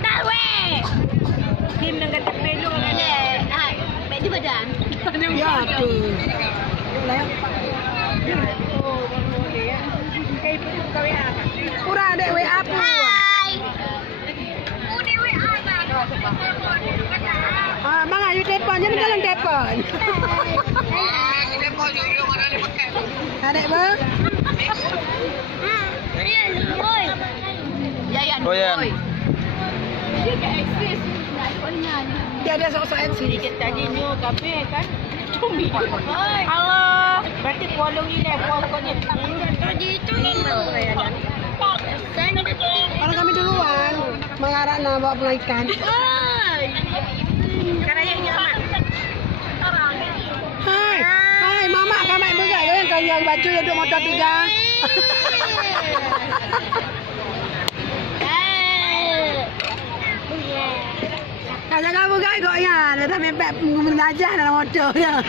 Tak weh. Kim dengan tapelo kan eh. Baik di badan. Ya tu. Lah. Kayak itu kau WA. Kurang ada WA apa? Hai. Udah WA Ah, mang ayu telefon jadi dalam telefon. Ada apa? Yayan. Oh, Yan. Dia kat eksis. Dia ada sok-sok eksis. Sedikit tadi ni kafe kan. Cumi. Halo. Berarti polong ni lah. Pokoknya. Tadi itu. Orang kami duluan mengarah nak bawa pulang ikan. Karayanya amat. Hai, hai mama kan main berat kan kau yang baju yang duduk motor 3. Kau jangan buka kau ya, dah mepet mengajar dalam motor ya.